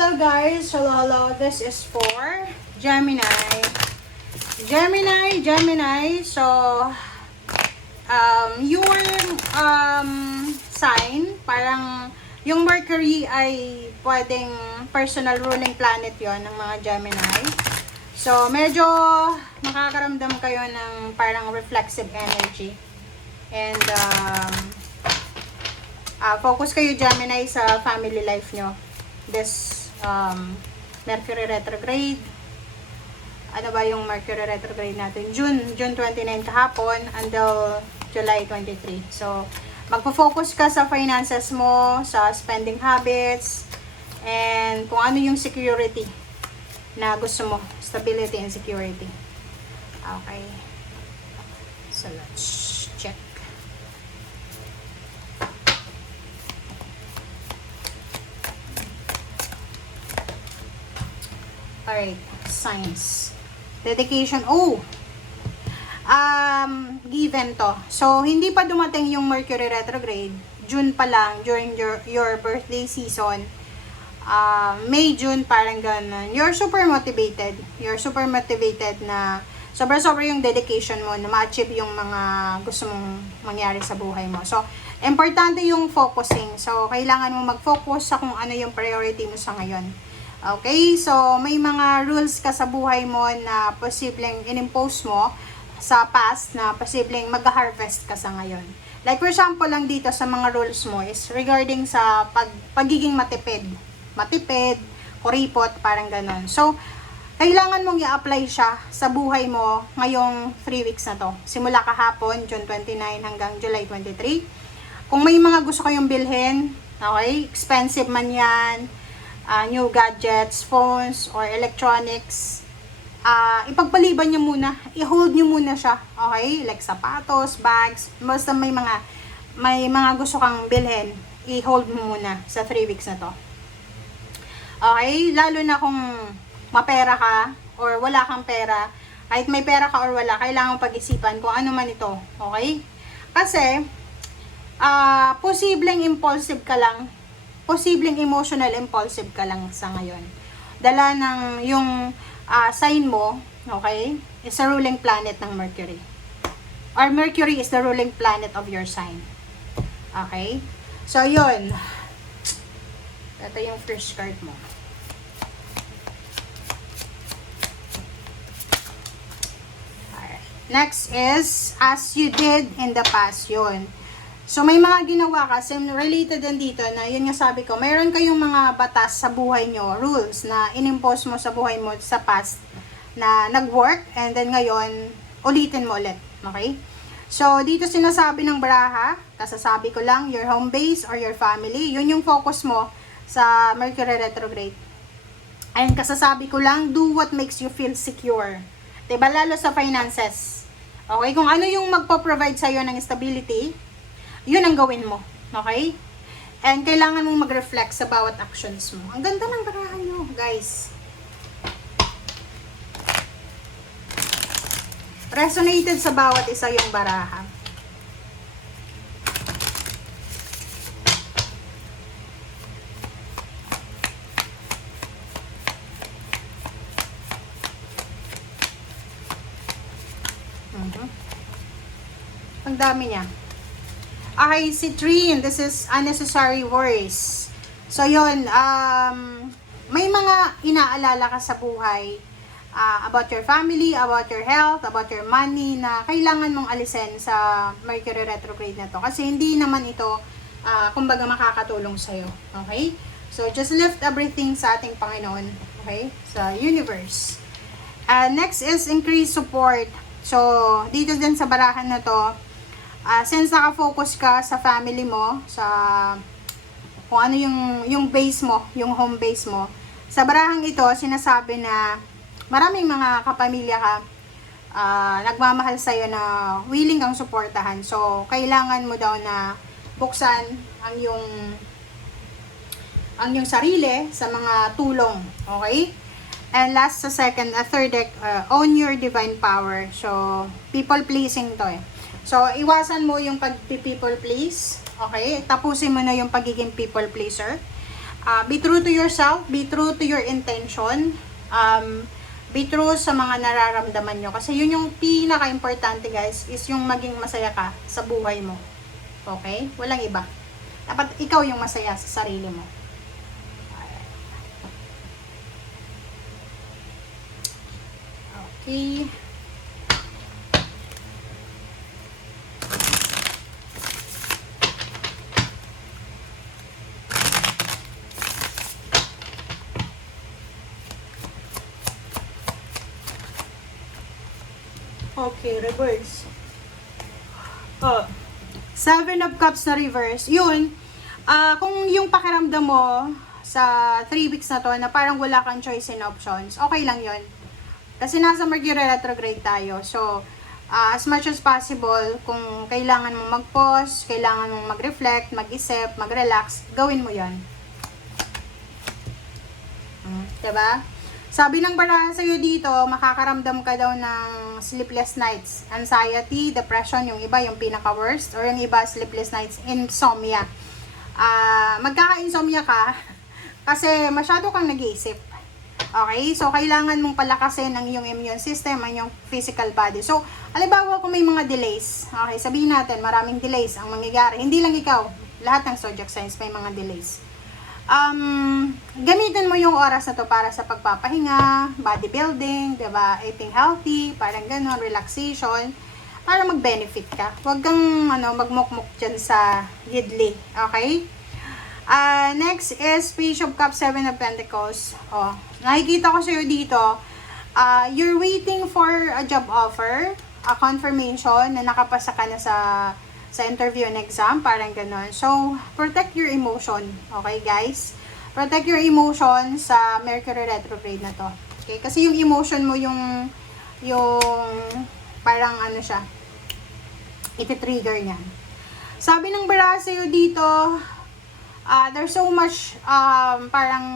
hello guys. Hello. This is for Gemini. Gemini. So, your sign, parang yung Mercury ay pwedeng personal ruling planet yon ng mga Gemini. So, medyo makakaramdam kayo ng parang reflexive energy. And, focus kayo Gemini sa family life nyo. This Mercury retrograde. Ano ba yung Mercury retrograde natin? June 29 kahapon until July 23. So, magpo-focus ka sa finances mo, sa spending habits, and kung ano yung security na gusto mo. Stability and security. Okay. So, let's check. Alright, signs. Dedication. Given to. So, hindi pa dumating yung Mercury retrograde. June pa lang, during your birthday season. May, June, parang ganun. You're super motivated. Na sobra-sobra yung dedication mo na ma-achieve yung mga gusto mong mangyari sa buhay mo. So, importante yung focusing. So, kailangan mo mag-focus sa kung ano yung priority mo sa ngayon. Okay, so may mga rules ka sa buhay mo na posibleng inimpose mo sa past na posibleng mag-harvest ka sa ngayon. Like for example lang dito sa mga rules mo is regarding sa pagiging matipid, kuripot, parang ganon. So, kailangan mong i-apply siya sa buhay mo ngayong 3 weeks na to. Simula kahapon, June 29 hanggang July 23. Kung may mga gusto kayong bilhin, okay, expensive man yan, new gadgets, phones, or electronics, ipagpaliban nyo muna, i-hold nyo muna siya, okay? Like sapatos, bags, basta may mga gusto kang bilhin, i-hold mo muna sa 3 weeks na to. Okay? Lalo na kung mapera ka, or wala kang pera, kahit may pera ka or wala, kailangan pag-isipan kung ano man ito, okay? Kasi, posibleng impulsive ka lang, posibleng emotional impulsive ka lang sa ngayon. Dala ng yung sign mo, okay, is a ruling planet ng Mercury. Or Mercury is the ruling planet of your sign. Okay? So, yun. Ito yung first card mo. Alright. Next is, as you did in the past, yun. So, may mga ginawa ka, related din dito na, yun nga sabi ko, mayroon kayong mga batas sa buhay nyo, rules na inimpose mo sa buhay mo sa past na nag-work, and then ngayon, ulitin mo ulit. Okay? So, dito sinasabi ng baraha, kasasabi ko lang, your home base or your family, yun yung focus mo sa Mercury retrograde. Ayun, kasasabi ko lang, do what makes you feel secure. Diba? Lalo sa finances. Okay? Kung ano yung magpo-provide sa'yo ng stability, yun ang gawin mo. Okay? And kailangan mong mag-reflect sa bawat actions mo. Ang ganda ng barahan nyo, guys. Resonated sa bawat isa yung baraha. Ang dami niya. Okay, citrine, this is unnecessary worries. So, yun, may mga inaalala ka sa buhay about your family, about your health, about your money na kailangan mong alisin sa Mercury retrograde na to. Kasi hindi naman ito, kumbaga, makakatulong sa'yo. Okay? So, just lift everything sa ating Panginoon. Okay? Sa universe. Next is increase support. So, dito din sa barahan na to, since nakafocus ka sa family mo, sa kung ano yung base mo, yung home base mo, sa barahang ito, sinasabi na maraming mga kapamilya ka, nagmamahal sa'yo na willing kang suportahan. So, kailangan mo daw na buksan ang yung sarili sa mga tulong. Okay? And last, third deck, own your divine power. So, people pleasing to eh. So, iwasan mo yung pag-people please. Okay? Tapusin mo na yung pagiging people pleaser. Be true to yourself, be true to your intention, be true sa mga nararamdaman nyo. Kasi yun yung pinaka-importante guys, is yung maging masaya ka sa buhay mo. Okay? Walang iba. Dapat ikaw yung masaya sa sarili mo. Okay. Okay, reverse. Oh. Seven of Cups na reverse. Yun, kung yung pakiramdam mo sa 3 weeks na to na parang wala kang choice and options, okay lang yun. Kasi nasa Mercury retrograde tayo. So, as much as possible, kung kailangan mo mag-pause, kailangan mo mag-reflect, mag-isip, mag-relax, gawin mo yun. Diba? Sabi ng baraha sa'yo dito, makakaramdam ka daw ng sleepless nights, anxiety, depression, yung iba, yung pinaka-worst, or yung iba, sleepless nights, insomnia. Magkaka-insomnia ka kasi masyado kang nag-iisip. Okay? So, kailangan mong palakasin ang iyong immune system, ang iyong physical body. So, halimbawa kung may mga delays, okay, sabihin natin, maraming delays ang mangyayari. Hindi lang ikaw, lahat ng zodiac signs may mga delays. Gamitin mo yung oras na to para sa pagpapahinga, bodybuilding, diba? Eating healthy, parang ganon, relaxation, para mag-benefit ka. Huwag kang magmukmuk dyan sa yidli, okay? Next is Page of Cups, Seven of Pentacles. Oh, nakikita ko sa'yo dito, you're waiting for a job offer, a confirmation na nakapasa ka na sa interview and exam, parang ganon. So, protect your emotion. Okay, guys? Protect your emotion sa Mercury retrograde na to. Okay? Kasi yung emotion mo, yung parang siya, iti-trigger niyan. Sabi ng baraha sa'yo dito, there's so much, parang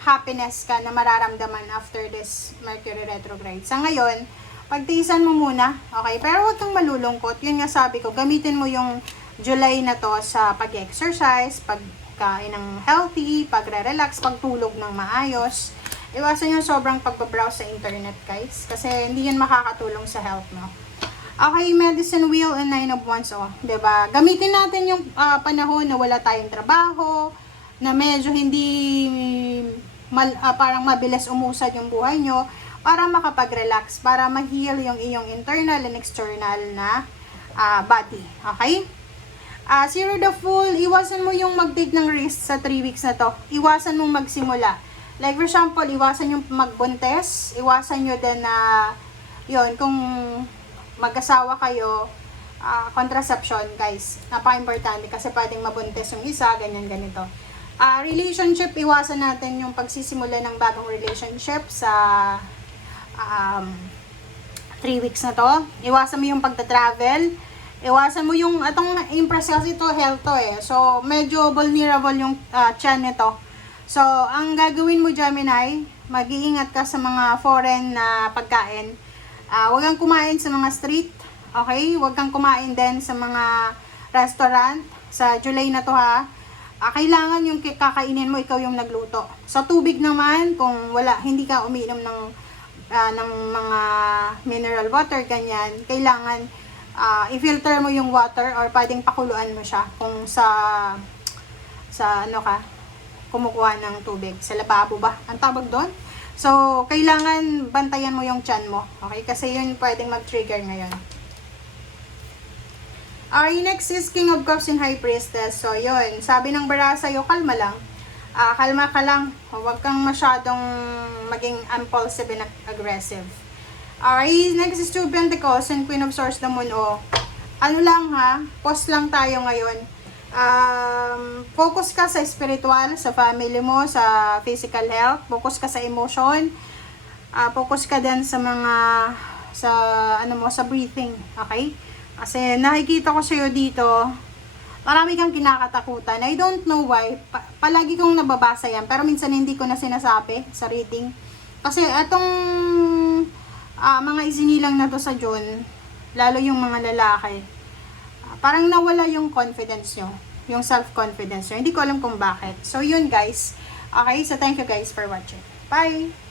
happiness ka na mararamdaman after this Mercury retrograde. Sa ngayon, pagtiisan mo muna, okay? Pero huwag kang malulungkot. Yun nga sabi ko, gamitin mo yung July na to sa pag-exercise, pagkain ng healthy, pagre-relax, pagtulog ng maayos. Iwasan yung sobrang pagbabrowse sa internet, guys. Kasi hindi yan makakatulong sa health mo. Okay, medicine wheel and 9 of wands, oh. Diba? Gamitin natin yung panahon na wala tayong trabaho, na medyo hindi parang mabilis umusad yung buhay nyo, para makapag-relax, para ma-heal yung iyong internal and external na body. Okay? Zero the Fool, iwasan mo yung mag-take ng risk sa 3 weeks na to. Iwasan mong magsimula. Like for example, iwasan yung magbuntes, iwasan nyo din na, yun, kung mag-asawa kayo, contraception, guys. Napaka-importante kasi pwedeng mabuntes yung isa, ganyan, ganito. Relationship, iwasan natin yung pagsisimula ng bagong relationship sa 3 weeks na to. Iwasan mo yung pagta-travel. Iwasan mo yung, atong impress kasi to, health to eh. So, medyo vulnerable yung chan nito. So, ang gagawin mo, Gemini, mag-iingat ka sa mga foreign na pagkain. Huwag kang kumain sa mga street. Okay? Huwag kang kumain din sa mga restaurant. Sa July na to ha. Kailangan yung kakainin mo, ikaw yung nagluto. Sa tubig naman, kung hindi ka umiinom ng mga mineral water, ganyan, kailangan i-filter mo yung water or pwedeng pakuluan mo siya kung sa kumukuha ng tubig. Sa lababo ba? Ang tawag doon? So, kailangan bantayan mo yung tiyan mo. Okay? Kasi yun pwedeng mag-trigger ngayon. Next is King of Cups and High Priestess. So, yun. Sabi ng baraha sa'yo, kalma lang. Kalma ka lang. Huwag kang masyadong maging impulsive and aggressive. Next is Two of Pentacles and Queen of Swords, the Moon. Ano lang ha, pause lang tayo ngayon. Focus ka sa spiritual, sa family mo, sa physical health. Focus ka sa emotion. Focus ka din sa mga, sa breathing. Okay? Kasi nakikita ko sa'yo dito, marami kang kinakatakutan. I don't know why. Palagi kong nababasa yan. Pero minsan hindi ko na sinasabi sa reading. Kasi itong mga isinilang na to sa June, lalo yung mga lalaki, parang nawala yung confidence nyo. yung self-confidence nyo. Hindi ko alam kung bakit. So, yun guys. Okay, so thank you guys for watching. Bye!